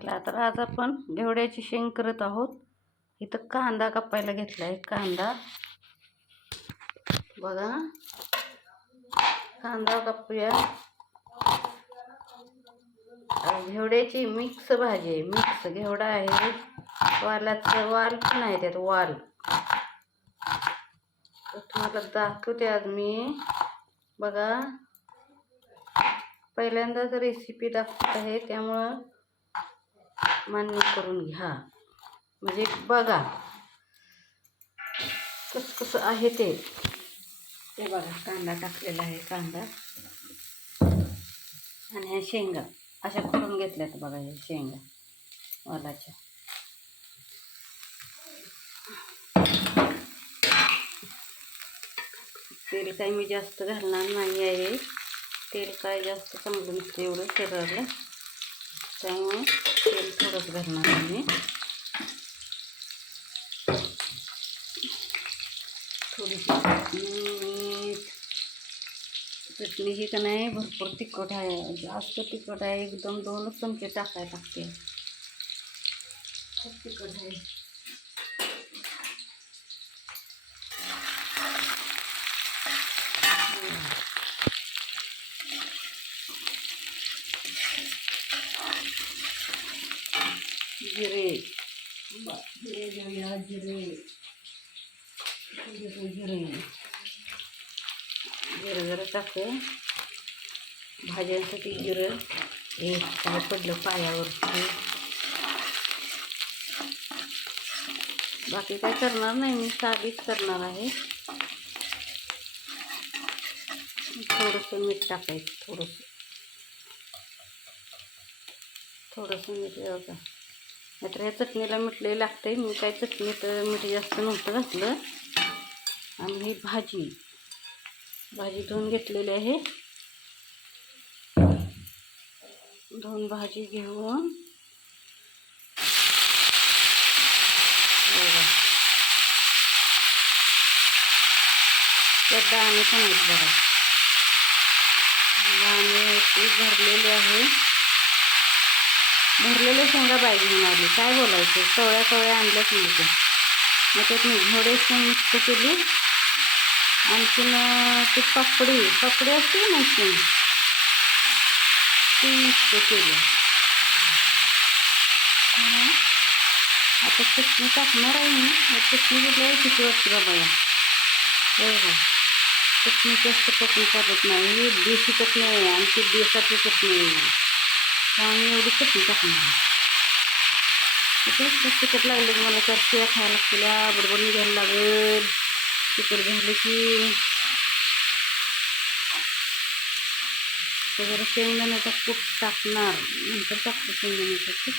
चला तर आज आपण घेवड्याची शेंग करत आहोत. इथं कांदा कापायला घेतलाय. कांदा बघा, कांदा कापूया. घेवड्याची मिक्स भाजी आहे. मिक्स घेवडा आहे, वालाचं वाल पण आहे त्यात, वाल. तर तुम्हाला दाखवते आज मी. बघा, पहिल्यांदाच रेसिपी दाखवत आहे, त्यामुळं मान्य करून घ्या. म्हणजे बघा कसं कसं आहे ते बघा. कांदा टाकलेला आहे, कांदा आणि ह्या शेंगा अशा करून घेतल्यात बघा. ह्या शेंगा वालाच्या. तेल काही मी जास्त घालणार नाही आहे. तेल काय जास्त चांगलं नसतं एवढं शरीराला, त्यामुळे तेल थोडंच घालणार आहे मी. थोडीशी चटणी ही का नाही भरपूर तिखट आहे, जास्त तिखट आहे एकदम. 2 चमचे टाकायला लागते. खूप तिखट आहे. जिरे घेऊया. जिरे जरा टाकं. भाज्यांसाठी जिरं एक पडलं पायावरती. बाकी काय करणार नाही मी, साधीच करणार आहे. थोडंसं मीठ टाकायचं, थोडंसं मीठ बघा. नाहीतर ह्या चटणीला मीठ लई लागतंय. मी काय चटणीत मीठ जास्त नव्हतं घातलं. आणि ही भाजी धुवून घेतलेली आहे. धुवून भाजी घेऊन त्यात दाणे पण आहेत बघा. दाणे भरलेले आहे. भरलेले शेंगा बाई घेऊन आली. काय बोलायचं, कवळ्या आणल्याच नव्हत्या. मग त्यात मी घेवडे शेंग मिक्स केली. आणखीन ती पापडी असते ना शेंग, ती मिक्स केली. आता चटणी टाकणार आहे मी. चटणी घेतल्यावर किती वाटते बाबा. बघा, चटणी जास्त टाकून चालत नाही. देशी चटणी आहे, आमची देशाची चटणी आहे, त्यामुळे एवढी चटणी टाकणार. तिखट लागले की मला 4 शिळ्या खायला लागतील. बरोबर घ्यायला लागेल. तिखट झालं की जरा शेंगदाण्याचा कूट टाकणार, नंतर टाकतो शेंगदाण्याचा कूट.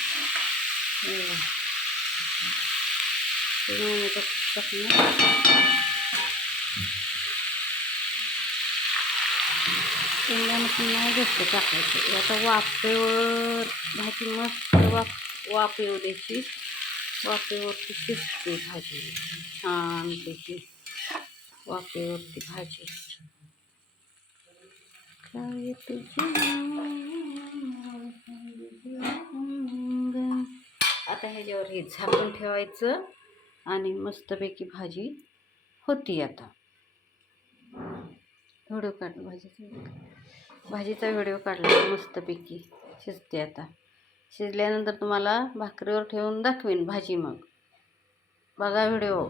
शेंगदाण्याचा कूट टाकणार. शेंगदाणा पण नाही जास्त टाकायचं. आता वाफेवर भाजी मस्त वाफ येऊ द्यायची. वाफेवरती शिजते भाजी छानपैकी. वाफेवरती भाजी काय तुझी. आता ह्याच्यावर हे झाकून ठेवायचं आणि मस्तपैकी भाजी होती. आता व्हिडिओ काढला भाजीचा व्हिडिओ काढला. मस्तपैकी शिजते. आता शिजल्यानंतर तुम्हाला भाकरीवर ठेवून दाखवीन भाजी. मग बघा व्हिडिओ.